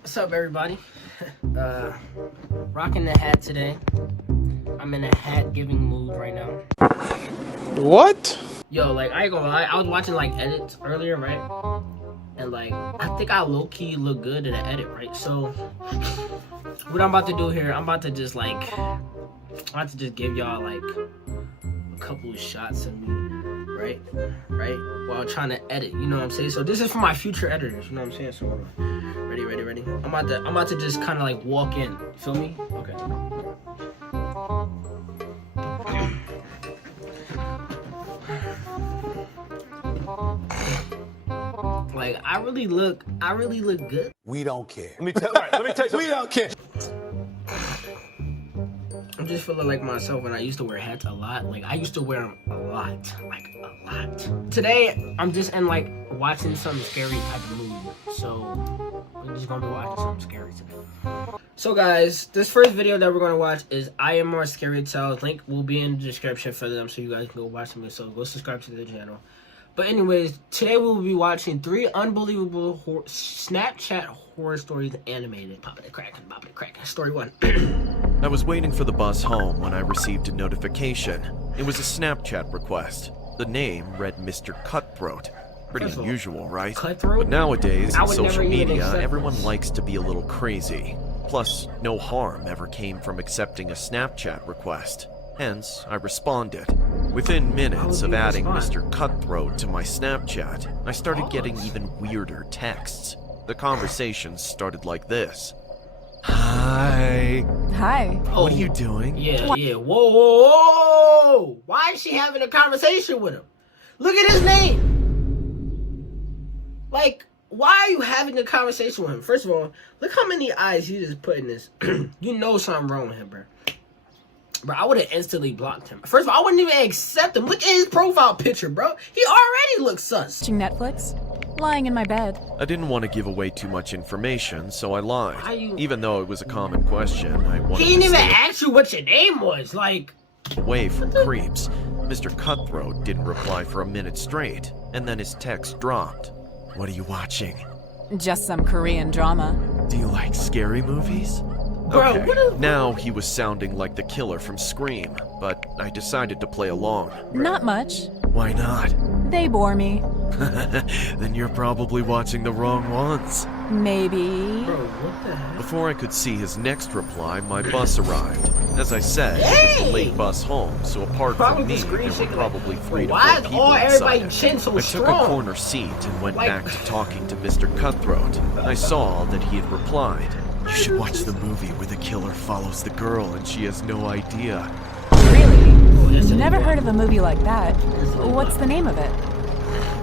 What's up, everybody? Rocking the hat today. I'm in a hat giving mood right now. What? Yo, like, I ain't gonna lie, I was watching like edits earlier, right? And like, I think I low-key look good in an edit, right? So what I'm about to do here, I'm about to just give y'all like a couple of shots of me, right? While trying to edit, you know what I'm saying? So this is for my future editors, you know what I'm saying? So ready. I'm about to just kind of like walk in. You feel me? Okay. Like, I really look good. We don't care. Let me tell you something. We don't care. I'm just feeling like myself when I used to wear hats a lot. Like, I used to wear them a lot. Today, I'm just in like watching some scary type of movie. So, we're just gonna be watching something scary today. So guys, this first video that we're gonna watch is I Am More Scary Tales. Link will be in the description for them so you guys can go watch them. So go subscribe to the channel. But anyways, today we will be watching 3 unbelievable Snapchat horror stories animated. Poppin' and crackin'. Story 1. I was waiting for the bus home when I received a notification. It was a Snapchat request. The name read Mr. Cutthroat. Pretty unusual, right? Cutthroat? But nowadays, in social media, accept everyone this. likes to be a little crazy. Plus, no harm ever came from accepting a Snapchat request. Hence, I responded. Within minutes of adding Mr. Cutthroat to my Snapchat, I started getting even weirder texts. The conversations started like this. Hi. Hi. What are you doing? Yeah. Whoa. Why is she having a conversation with him? Look at his name. Like, why are you having a conversation with him? First of all, look how many eyes you just put in this. You know something wrong with him, bro. Bro, I would have instantly blocked him. First of all, I wouldn't even accept him. Look at his profile picture, bro. He already looks sus. Watching Netflix? Lying in my bed. I didn't want to give away too much information, so I lied. Even though it was a common question, I wanted He didn't to even stay ask you what your name was. Like, away from creeps. Mr. Cutthroat didn't reply for a minute straight, and then his text dropped. What are you watching? Just some Korean drama. Do you like scary movies? bro, Okay, what is... now he was sounding like the killer from Scream, but I decided to play along. Not much. Why not? They bore me. Then you're probably watching the wrong ones. Maybe. Bro, what the heck? Before I could see his next reply, my bus arrived. As I said, it was a late bus home, so apart Probably from me, the screen there were shaking probably like, 3 to 4 why is people all everybody inside. chin so I took strong? a corner seat and went Like- back to talking to Mr. Cutthroat. I saw that he had replied. You should watch the movie where the killer follows the girl and she has no idea. Really? this is Never wild. heard of a movie like that. What's the name of it?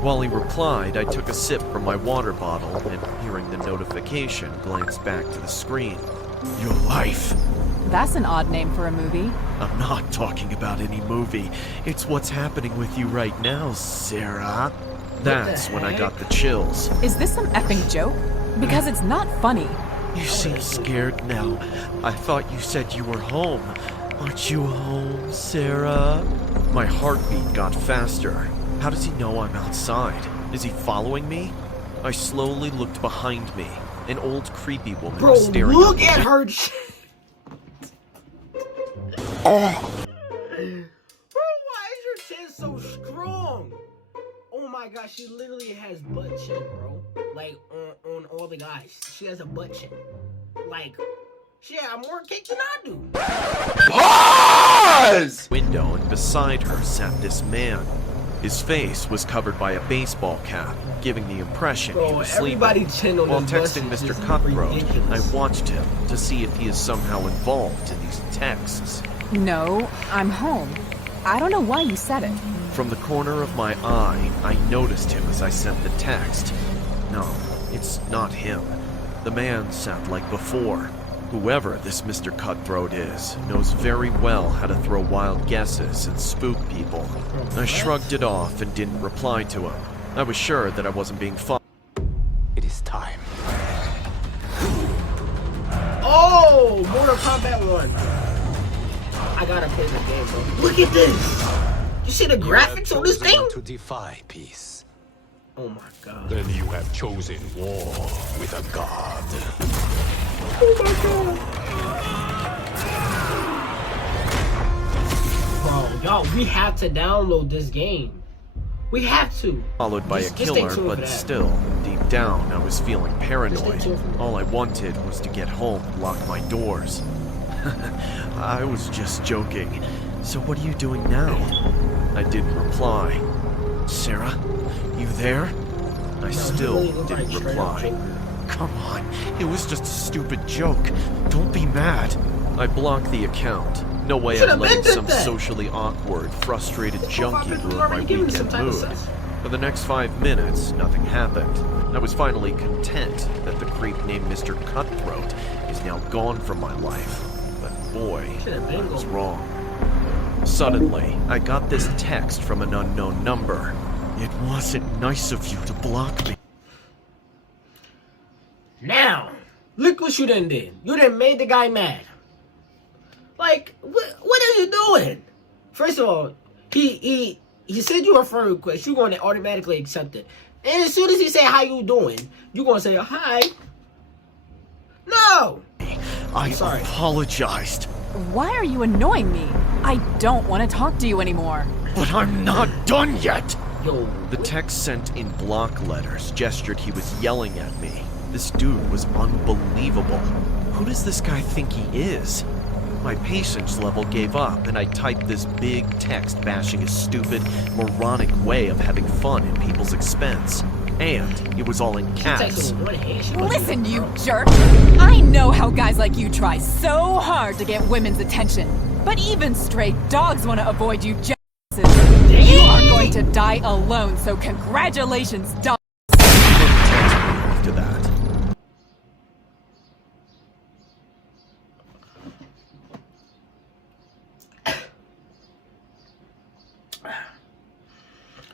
While he replied, I took a sip from my water bottle and, hearing the notification, glanced back to the screen. Your life. That's an odd name for a movie. I'm not talking about any movie. It's what's happening with you right now, Sarah. That's when I got the chills. Is this some effing joke? Because it's not funny. You seem scared now. I thought you said you were home. Aren't you home, Sarah? My heartbeat got faster. How does he know I'm outside? Is he following me? I slowly looked behind me. An old creepy woman Bro, was staring look at at me. her. Bro, why is your chin so strong? Oh my gosh, she literally has butt chin, bro. Like, on all the guys. She has a butt chin. Like, she had more cake than I do. Pause! Window, and beside her sat this man. His face was covered by a baseball cap, giving the impression he Bro, was sleeping. everybody chin on While this bus texting is Mr. just Cutthroat, I ridiculous. watched him to see if he is somehow involved in these texts. No, I'm home. I don't know why you said it. From the corner of my eye, I noticed him as I sent the text. No, it's not him. The man sat like before. Whoever this Mr. Cutthroat is knows very well how to throw wild guesses and spook people. I shrugged it off and didn't reply to him. I was sure that I wasn't being followed. It is time. Oh, Mortal Kombat 1. I I gotta play the game, bro. Look at this. You see the graphics on this thing? To defy peace. Oh my god. Then you have chosen war with a god. Oh my god. Bro, y'all, we have to download this game. We have to. Followed by a killer, but still, deep down, I was feeling paranoid. All I wanted was to get home and lock my doors. I was just joking. So what are you doing now? I didn't reply. Sarah, you there? I still didn't reply. Come on, it was just a stupid joke. Don't be mad. I blocked the account. No way I'm letting some socially awkward, frustrated junkie ruin my weekend mood. For the next 5 minutes, nothing happened. I was finally content that the creep named Mr. Cutthroat is now gone from my life. But boy, I was wrong. Suddenly, I got this text from an unknown number. It wasn't nice of you to block me. Now, look what you done did. You done made the guy mad. Like, what are you doing? First of all, he sent you a friend request. You're going to automatically accept it. And as soon as he say how you doing, you're going to say hi. No. I apologized. Why are you annoying me? I don't want to talk to you anymore. But I'm not done yet. Yo. The text sent in block letters gestured he was yelling at me. This dude was unbelievable. Who does this guy think he is? My patience level gave up, and I typed this big text bashing his stupid, moronic way of having fun at people's expense. And it was all in caps. Listen, you jerk! I know how guys like you try so hard to get women's attention. But even stray dogs want to avoid you jackasses. You are going to die alone, so congratulations, dog. After that.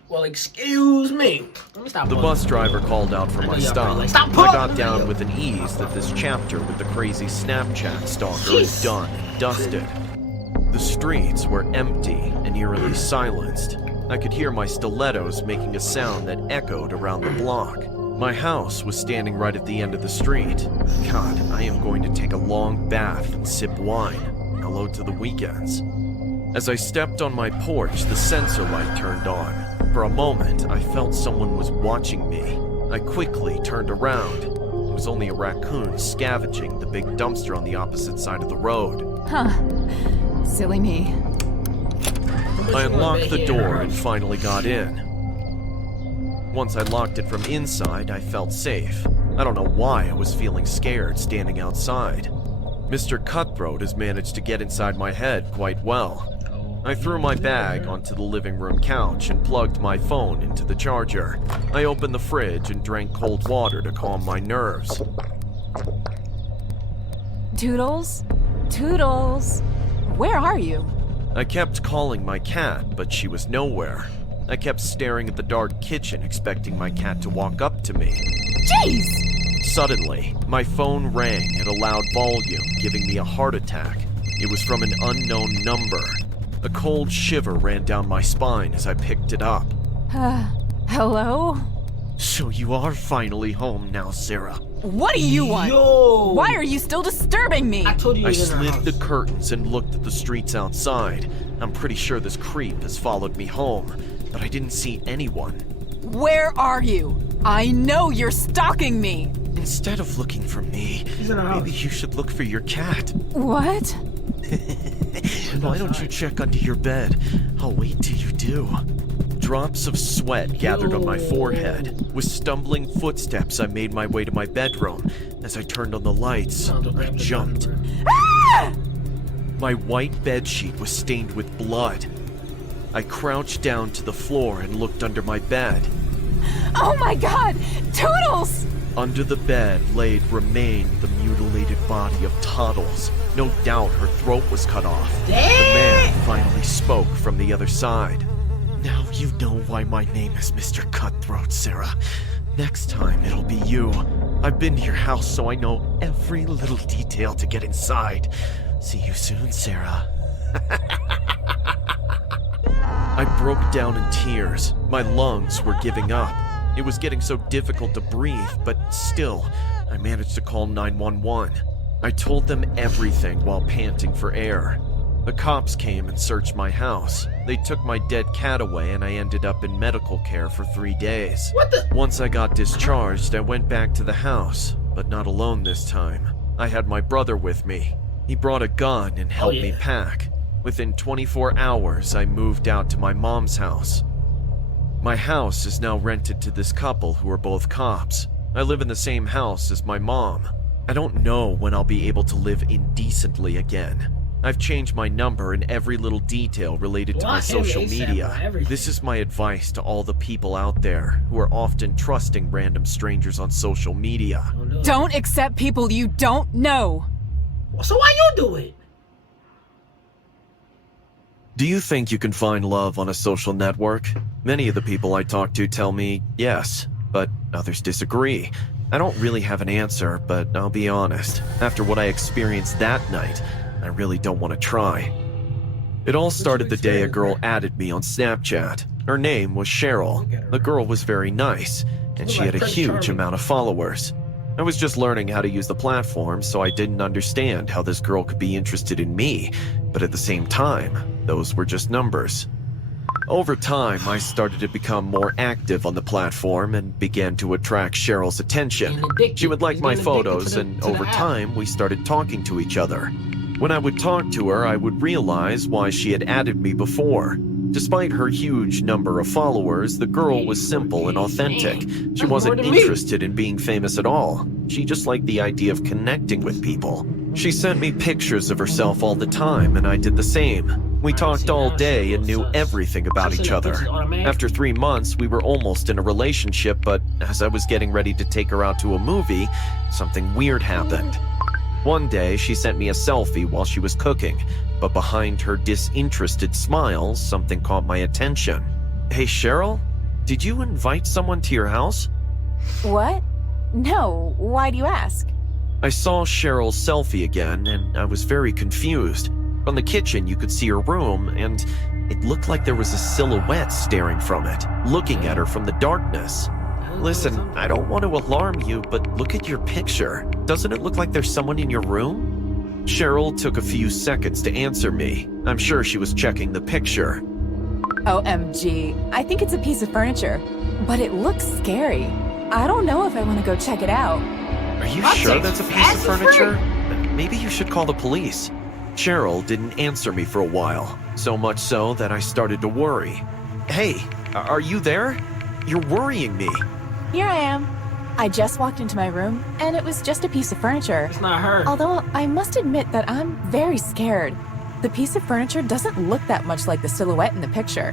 Well, excuse me. Let me stop. The bus driver called out for my stop. I got down with an ease that this chapter with the crazy Snapchat stalker is done and dusted. The streets were empty and eerily silenced. I could hear my stilettos making a sound that echoed around the block. My house was standing right at the end of the street. God, I am going to take a long bath and sip wine. Hello to the weekends. As I stepped on my porch, the sensor light turned on. For a moment, I felt someone was watching me. I quickly turned around. It was only a raccoon scavenging the big dumpster on the opposite side of the road. Huh. Silly me. I unlocked the door and finally got in. Once I locked it from inside, I felt safe. I don't know why I was feeling scared standing outside. Mr. Cutthroat has managed to get inside my head quite well. I threw my bag onto the living room couch and plugged my phone into the charger. I opened the fridge and drank cold water to calm my nerves. Toodles? Toodles? Where are you? I kept calling my cat, but she was nowhere. I kept staring at the dark kitchen, expecting my cat to walk up to me. Jeez! Suddenly, my phone rang at a loud volume, giving me a heart attack. It was from an unknown number. A cold shiver ran down my spine as I picked it up. Hello? So you are finally home now, Sarah. What do you want? Yo! Why are you still disturbing me? I told you. I slid the curtains and looked at the streets outside. I'm pretty sure this creep has followed me home, but I didn't see anyone. Where are you? I know you're stalking me. Instead of looking for me, maybe you should look for your cat. What? Why don't you check under your bed? I'll wait till you do. Drops of sweat gathered on my forehead. With stumbling footsteps, I made my way to my bedroom. As I turned on the lights, I jumped. Ah! My white bedsheet was stained with blood. I crouched down to the floor and looked under my bed. Oh my god! Toodles! Under the bed remained the mutilated body of Toddles. No doubt her throat was cut off. The man finally spoke from the other side. Now you know why my name is Mr. Cutthroat, Sarah. Next time it'll be you. I've been to your house, so I know every little detail to get inside. See you soon, Sarah. I broke down in tears. My lungs were giving up. It was getting so difficult to breathe, but still, I managed to call 911. I told them everything while panting for air. The cops came and searched my house. They took my dead cat away and I ended up in medical care for 3 days. What the? Once I got discharged, I went back to the house, but not alone this time. I had my brother with me. He brought a gun and helped me pack. Within 24 hours, I moved out to my mom's house. My house is now rented to this couple who are both cops. I live in the same house as my mom. I don't know when I'll be able to live indecently again. I've changed my number and every little detail related to my social media. This is my advice to all the people out there who are often trusting random strangers on social media. Don't accept people you don't know. So why you do it? Do you think you can find love on a social network? Many of the people I talk to tell me yes, but others disagree. I don't really have an answer, but I'll be honest. After what I experienced that night, I really don't want to try. It all started the day a girl added me on Snapchat. Her name was Cheryl. The girl was very nice, and she had a huge amount of followers. I was just learning how to use the platform, so I didn't understand how this girl could be interested in me, but at the same time, those were just numbers. Over time, I started to become more active on the platform and began to attract Cheryl's attention. She would like my photos, and over time, we started talking to each other. When I would talk to her, I would realize why she had added me before. Despite her huge number of followers, the girl was simple and authentic. She wasn't interested in being famous at all. She just liked the idea of connecting with people. She sent me pictures of herself all the time, and I did the same. We talked all day and knew everything about each other. After 3 months, we were almost in a relationship, but as I was getting ready to take her out to a movie, something weird happened. One day, she sent me a selfie while she was cooking, but behind her disinterested smile, something caught my attention. Hey, Cheryl? Did you invite someone to your house? What? No, why do you ask? I saw Cheryl's selfie again, and I was very confused. From the kitchen, you could see her room, and it looked like there was a silhouette staring from it, looking at her from the darkness. Listen, I don't want to alarm you, but look at your picture. Doesn't it look like there's someone in your room? Cheryl took a few seconds to answer me. I'm sure she was checking the picture. OMG, I think it's a piece of furniture, but it looks scary. I don't know if I want to go check it out. Are you sure that's a piece of furniture? Maybe you should call the police. Cheryl didn't answer me for a while, so much so that I started to worry. Hey, are you there? You're worrying me. Here I am. I just walked into my room, and it was just a piece of furniture. It's not her. Although I must admit that I'm very scared. The piece of furniture doesn't look that much like the silhouette in the picture.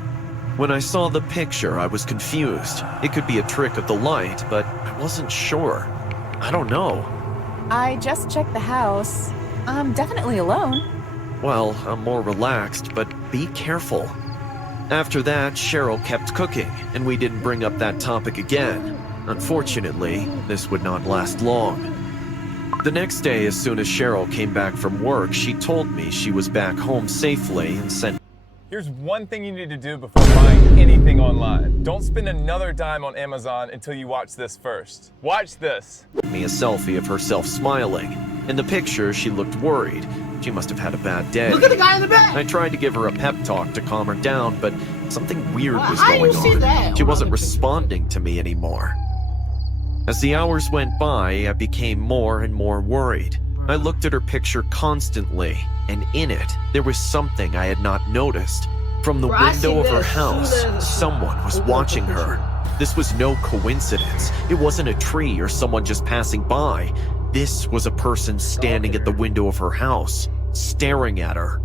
When I saw the picture, I was confused. It could be a trick of the light, but I wasn't sure. I don't know. I just checked the house. I'm definitely alone. Well, I'm more relaxed, but be careful. After that, Cheryl kept cooking, and we didn't bring up that topic again. Unfortunately, this would not last long. The next day, as soon as Cheryl came back from work, she told me she was back home safely and sent Here's one thing you need to do before buying anything online. Don't spend another dime on Amazon until you watch this first. Watch this. me a selfie of herself smiling. In the picture, she looked worried. She must have had a bad day. Look at the guy in the back. I tried to give her a pep talk to calm her down, but something weird was How going you see on. that? She wasn't responding to me anymore. As the hours went by, I became more and more worried. I looked at her picture constantly, and in it, there was something I had not noticed. From the window of her house, someone was watching her. This was no coincidence. It wasn't a tree or someone just passing by. This was a person standing at the window of her house, staring at her.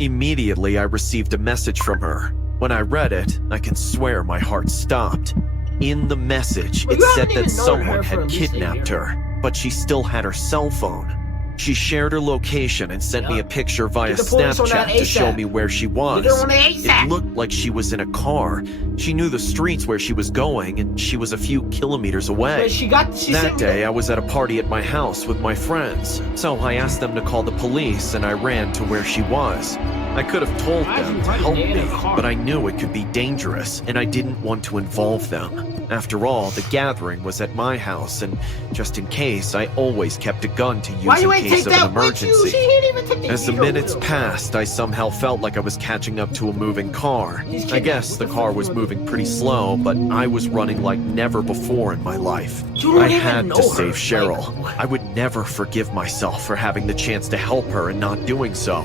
Immediately, I received a message from her. When I read it, I can swear my heart stopped. In the message, it said that someone had kidnapped her, but she still had her cell phone. She shared her location and sent me a picture via Snapchat to show me where she was. It looked like she was in a car. She knew the streets where she was going, and she was a few kilometers away. That day, I was at a party at my house with my friends, so I asked them to call the police, and I ran to where she was. I could have told Why is them he to running? help They in me, a car. but I knew it could be dangerous, and I didn't want to involve them. After all, the gathering was at my house, and just in case, I always kept a gun to Why use you in ain't case take of an that with you? emergency. She didn't even take the As the heater minutes with her. passed, I somehow felt like I was catching up to a moving car. He's I guess kidnapped. the What the car fuck was you gonna moving do? pretty slow, but I was running like never before in my life. You don't I even had know to her. save Cheryl. Like, what? I would never forgive myself for having the chance to help her and not doing so.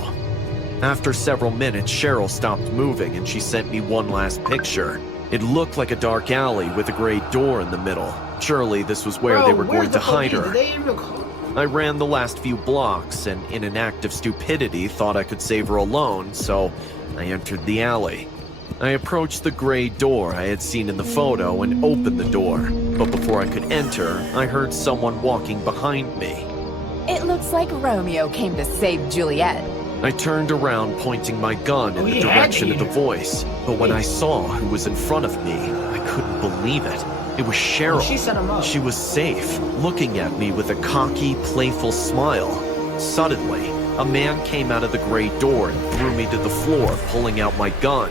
After several minutes, Cheryl stopped moving and she sent me one last picture. It looked like a dark alley with a gray door in the middle. Surely this was where Bro, they were where's going to the hide police? her. Did they even call? I ran the last few blocks and in an act of stupidity thought I could save her alone, so I entered the alley. I approached the gray door I had seen in the photo and opened the door. But before I could enter, I heard someone walking behind me. It looks like Romeo came to save Juliet. I turned around, pointing my gun in the he had direction of to. the voice. But when I saw who was in front of me, I couldn't believe it. It was Cheryl. She set him up. She was safe, looking at me with a cocky, playful smile. Suddenly, a man came out of the gray door and threw me to the floor, pulling out my gun.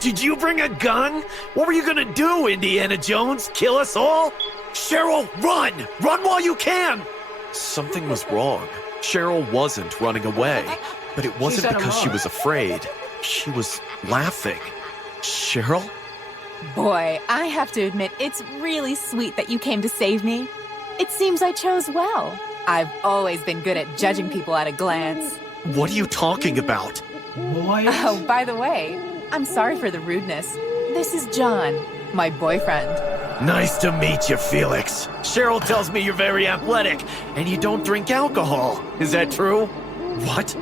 Did you bring a gun? What were you gonna do, Indiana Jones? Kill us all? Cheryl, run! Run while you can! Something was wrong. Cheryl wasn't running away, but it wasn't set him because she up. was afraid. She was laughing. Cheryl? Boy, I have to admit, it's really sweet that you came to save me. It seems I chose well. I've always been good at judging people at a glance. What are you talking about? Boy. Oh, by the way, I'm sorry for the rudeness. This is John, my boyfriend. Nice to meet you, Felix. Cheryl tells me you're very athletic, and you don't drink alcohol. Is that true? What?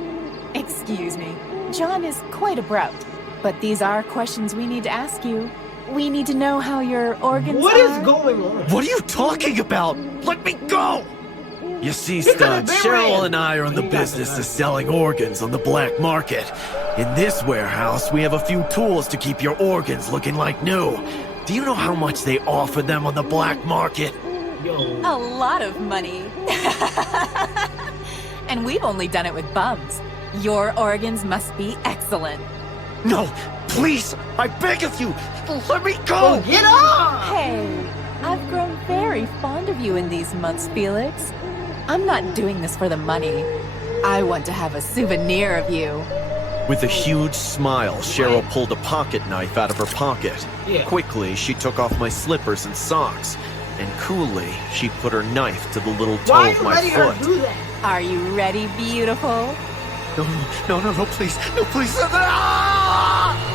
Excuse me. John is quite abrupt, but these are questions we need to ask you. We need to know how your organs What are. is going on? What are you talking about? Let me go! You see, could've Stud, been Cheryl ran. and I are in the He got business the of selling organs on the black market. In this warehouse, we have a few tools to keep your organs looking like new. Do you know how much they offer them on the black market? Yo. A lot of money. And we've only done it with bums. Your organs must be excellent. No, please, I beg of you, let me Oh, go! get up! Hey, I've grown very fond of you in these months, Felix. I'm not doing this for the money. I want to have a souvenir of you. With a huge smile, Cheryl pulled a pocket knife out of her pocket. Yeah. Quickly, she took off my slippers and socks, and coolly, she put her knife to the little toe Why are of you my letting her foot. do that? Are you ready, beautiful? No, please, no, please. Ah!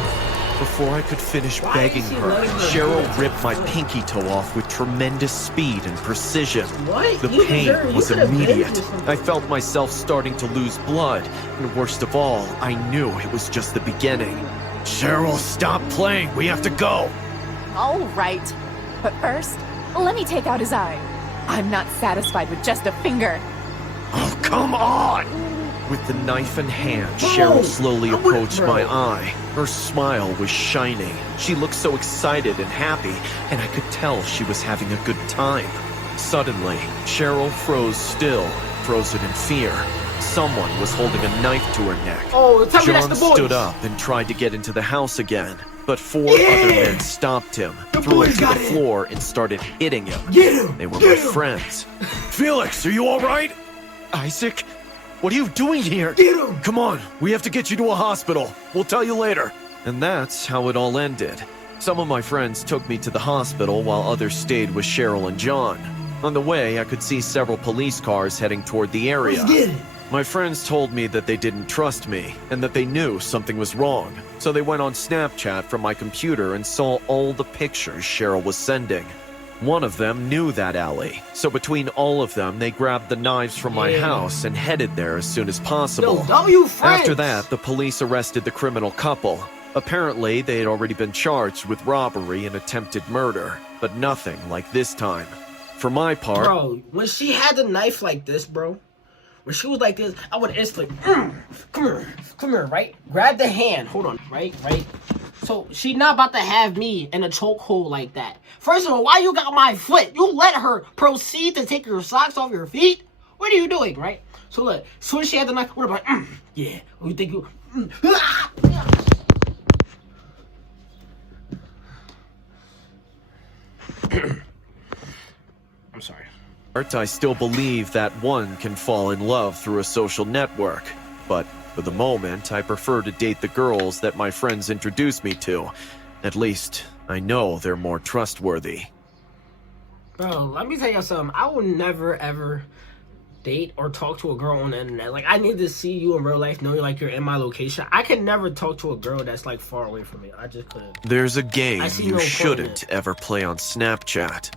Before I could finish Why begging is she her, letting her do Cheryl that? ripped my pinky toe off with tremendous speed and precision. What? The You pain deserve- you was could've been immediate. through something. I felt myself starting to lose blood, and worst of all, I knew it was just the beginning. Cheryl, stop playing. We have to go. All right. But first, let me take out his eye. I'm not satisfied with just a finger. Oh, come on! With the knife in hand, Cheryl slowly I would've- approached my eye. Her smile was shining. She looked so excited and happy, and I could tell she was having a good time. Suddenly, Cheryl froze still, frozen in fear. Someone was holding a knife to her neck. Oh, tell me that's John the boys. stood up and tried to get into the house again, but four other men stopped him, The threw him boys to got the in. floor, and started hitting him. Get him! They were Get my him! friends. Felix, are you all right? Isaac? What are you doing here? Get him! Come on, we have to get you to a hospital. We'll tell you later. And that's how it all ended. Some of my friends took me to the hospital while others stayed with Cheryl and John. On the way, I could see several police cars heading toward the area. Let's get it. My friends told me that they didn't trust me and that they knew something was wrong. So they went on Snapchat from my computer and saw all the pictures Cheryl was sending. One of them knew that alley, so between all of them, they grabbed the knives from my Yeah. house and headed there as soon as possible. Yo, W friends. After that, the police arrested the criminal couple. Apparently, they had already been charged with robbery and attempted murder, but nothing like this time. For my part, Bro, when she had the knife like this, bro, when she was like this, I would instantly, come here, right? Grab the hand, hold on, right? So she not about to have me in a chokehold like that. First of all, why you got my foot? You let her proceed to take your socks off your feet? What are you doing, right? So look, as soon as she had the knife, we're like, yeah. What you think you? I'm sorry. I still believe that one can fall in love through a social network, but for the moment, I prefer to date the girls that my friends introduce me to. At least, I know they're more trustworthy. Bro, let me tell you something. I will never, ever date or talk to a girl on the internet. Like, I need to see you in real life, know like you're in my location. I can never talk to a girl that's like far away from me. I just couldn't. There's a game you no shouldn't ever play on Snapchat.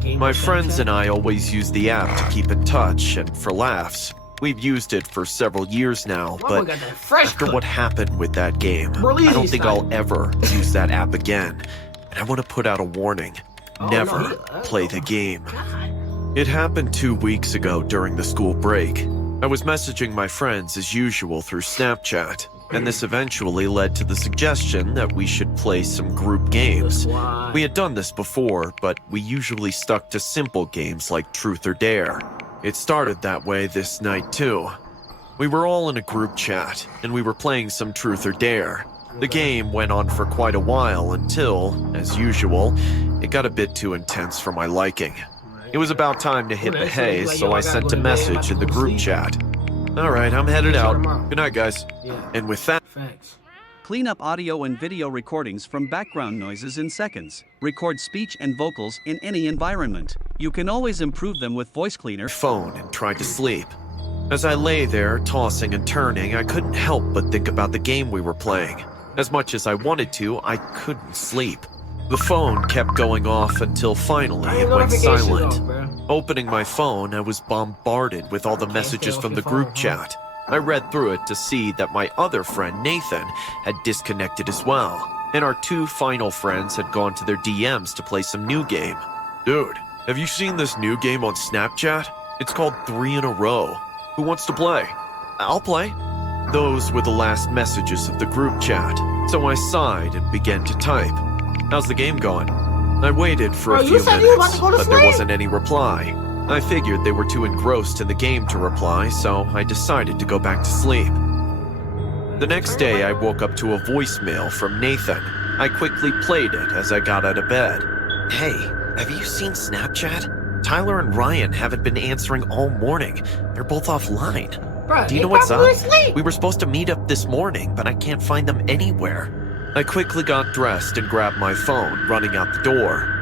Game My on friends Snapchat? and I always use the app to keep in touch, and for laughs. We've used it for several years now, Mama but got that fresh after cut. what happened with that game, Burlini I don't think style. I'll ever use that app again. And I want to put out a warning. Oh, Never no, play the game. God. It happened 2 weeks ago during the school break. I was messaging my friends as usual through Snapchat, and this eventually led to the suggestion that we should play some group games. Why? We had done this before, but we usually stuck to simple games like Truth or Dare. It started that way this night too. We were all in a group chat, and we were playing some Truth or Dare. The game went on for quite a while until, as usual, it got a bit too intense for my liking. It was about time to hit the hay, so I sent a message in the group chat. Alright, I'm headed out. Good night, guys. Yeah. And with that, Facts. Clean up audio and video recordings from background noises in seconds. Record speech and vocals in any environment. You can always improve them with voice cleaner. phone and tried to sleep. As I lay there, tossing and turning, I couldn't help but think about the game we were playing. As much as I wanted to, I couldn't sleep. The phone kept going off until finally it went silent. Opening my phone, I was bombarded with all the messages from the group chat. I read through it to see that my other friend, Nathan, had disconnected as well, and our 2 final friends had gone to their DMs to play some new game. Dude, have you seen this new game on Snapchat? It's called 3 in a Row. Who wants to play? I'll play. Those were the last messages of the group chat, so I sighed and began to type. How's the game going? I waited for a few minutes, but there wasn't any reply. I figured they were too engrossed in the game to reply, so I decided to go back to sleep. The next day, I woke up to a voicemail from Nathan. I quickly played it as I got out of bed. Hey, have you seen Snapchat? Tyler and Ryan haven't been answering all morning. They're both offline. Bruh, Do you know what's up? We were supposed to meet up this morning, but I can't find them anywhere. I quickly got dressed and grabbed my phone, running out the door.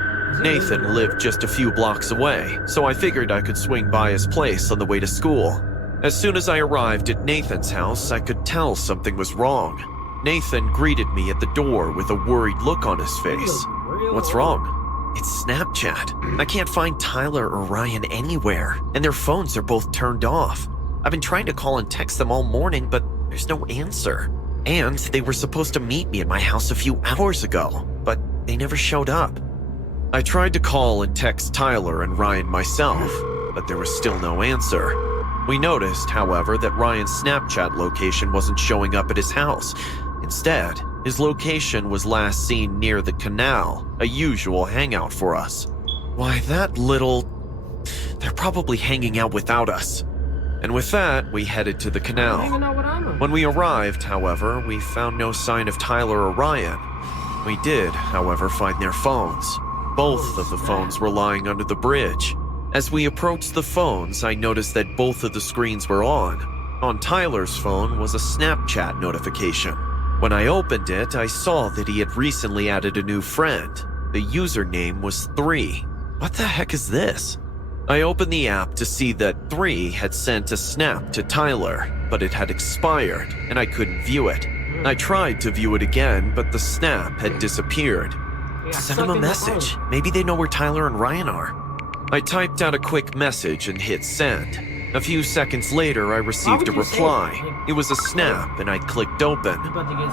Nathan lived just a few blocks away, so I figured I could swing by his place on the way to school. As soon as I arrived at Nathan's house, I could tell something was wrong. Nathan greeted me at the door with a worried look on his face. What's wrong? It's Snapchat. I can't find Tyler or Ryan anywhere, and their phones are both turned off. I've been trying to call and text them all morning, but there's no answer. And they were supposed to meet me at my house a few hours ago, but they never showed up. I tried to call and text Tyler and Ryan myself, but there was still no answer. We noticed, however, that Ryan's Snapchat location wasn't showing up at his house. Instead, his location was last seen near the canal, a usual hangout for us. Why, that little... They're probably hanging out without us. And with that, we headed to the canal. When we arrived, however, we found no sign of Tyler or Ryan. We did, however, find their phones. Both of the phones were lying under the bridge. As we approached the phones, I noticed that both of the screens were on. On Tyler's phone was a Snapchat notification. When I opened it, I saw that he had recently added a new friend. The username was 3. What the heck is this? I opened the app to see that 3 had sent a snap to Tyler, but it had expired and I couldn't view it. I tried to view it again, but the snap had disappeared. Send them a message. Maybe they know where Tyler and Ryan are. I typed out a quick message and hit send. A few seconds later, I received a reply. It was a snap, and I clicked open.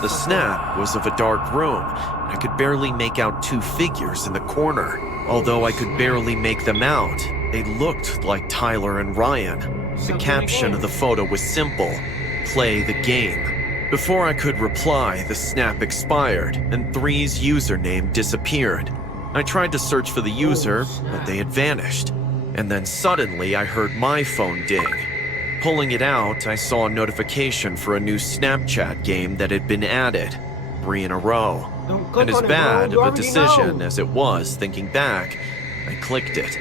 The snap was of a dark room, and I could barely make out 2 figures in the corner. Although I could barely make them out, they looked like Tyler and Ryan. The caption of the photo was simple: play the game. Before I could reply, the snap expired, and 3's username disappeared. I tried to search for the user, but they had vanished. And then suddenly I heard my phone ding. Pulling it out, I saw a notification for a new Snapchat game that had been added. 3 in a row. And as bad of a decision as it was, thinking back, I clicked it.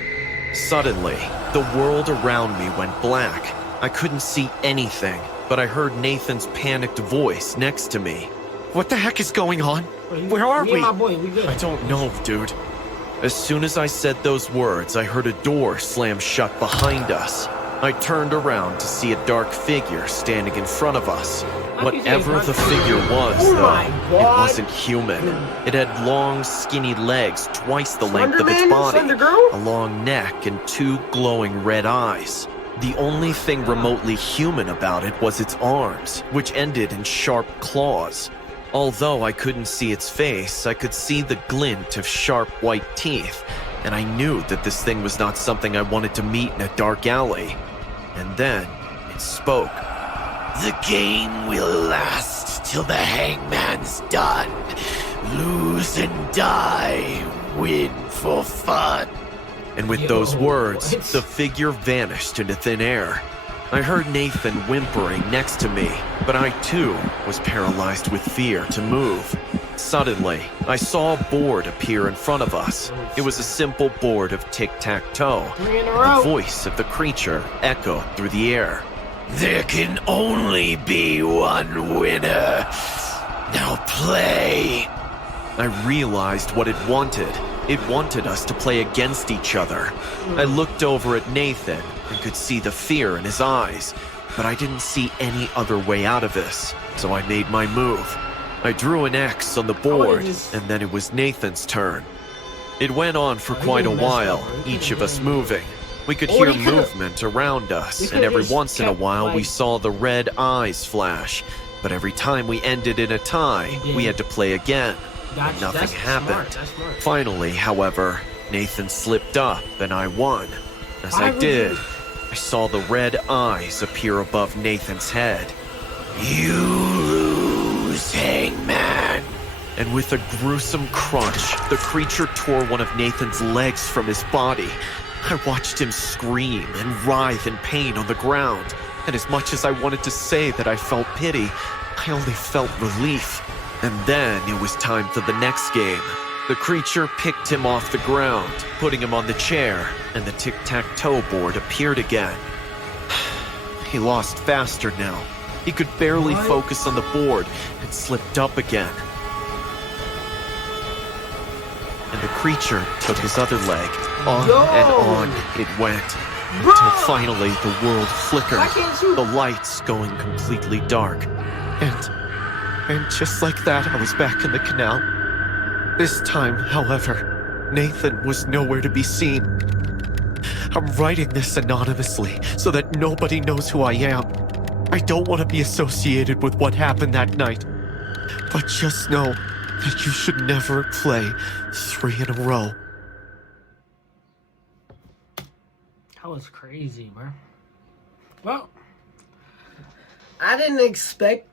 Suddenly, the world around me went black. I couldn't see anything, but I heard Nathan's panicked voice next to me. What the heck is going on? Where are we? I don't know, dude. As soon as I said those words, I heard a door slam shut behind us. I turned around to see a dark figure standing in front of us. Whatever the figure was, though, it wasn't human. It had long, skinny legs twice the length of its body, a long neck, and 2 glowing red eyes. The only thing remotely human about it was its arms, which ended in sharp claws. Although I couldn't see its face, I could see the glint of sharp white teeth, and I knew that this thing was not something I wanted to meet in a dark alley. And then it spoke. The game will last till the hangman's done. Lose and die, win for fun. And with those words, the figure vanished into thin air. I heard Nathan whimpering next to me, but I too was paralyzed with fear to move. Suddenly, I saw a board appear in front of us. It was a simple board of tic-tac-toe. The voice of the creature echoed through the air. There can only be one winner. Now play. I realized what it wanted. It wanted us to play against each other. I looked over at Nathan and could see the fear in his eyes, but I didn't see any other way out of this, so I made my move. I drew an X on the board, and then it was Nathan's turn. It went on for quite a while, each of us moving. We could hear movement around us, and every once in a while we saw the red eyes flash. But every time we ended in a tie, we had to play again. And nothing happened. Finally, however, Nathan slipped up and I won. As I did, I saw the red eyes appear above Nathan's head. You lose, hangman. And with a gruesome crunch, the creature tore one of Nathan's legs from his body. I watched him scream and writhe in pain on the ground. And as much as I wanted to say that I felt pity, I only felt relief. And then it was time for the next game. The creature picked him off the ground, putting him on the chair, and the tic-tac-toe board appeared again. He lost faster now. He could barely focus on the board and slipped up again. And the creature took his other leg. On and on it went. Until finally the world flickered, the lights going completely dark. And just like that, I was back in the canal. This time, however, Nathan was nowhere to be seen. I'm writing this anonymously so that nobody knows who I am. I don't want to be associated with what happened that night. But just know that you should never play 3 in a row. That was crazy, bro. Well, I didn't expect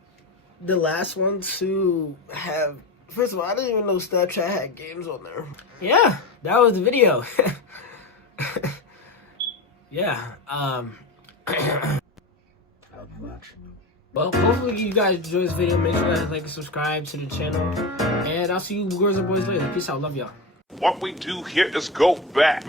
the last one to have. First of all, I didn't even know Snapchat had games on there. Yeah, that was the video. Yeah. Well, hopefully you guys enjoyed this video. Make sure you guys like and subscribe to the channel. And I'll see you girls and boys later. Peace out. Love y'all. What we do here is go back.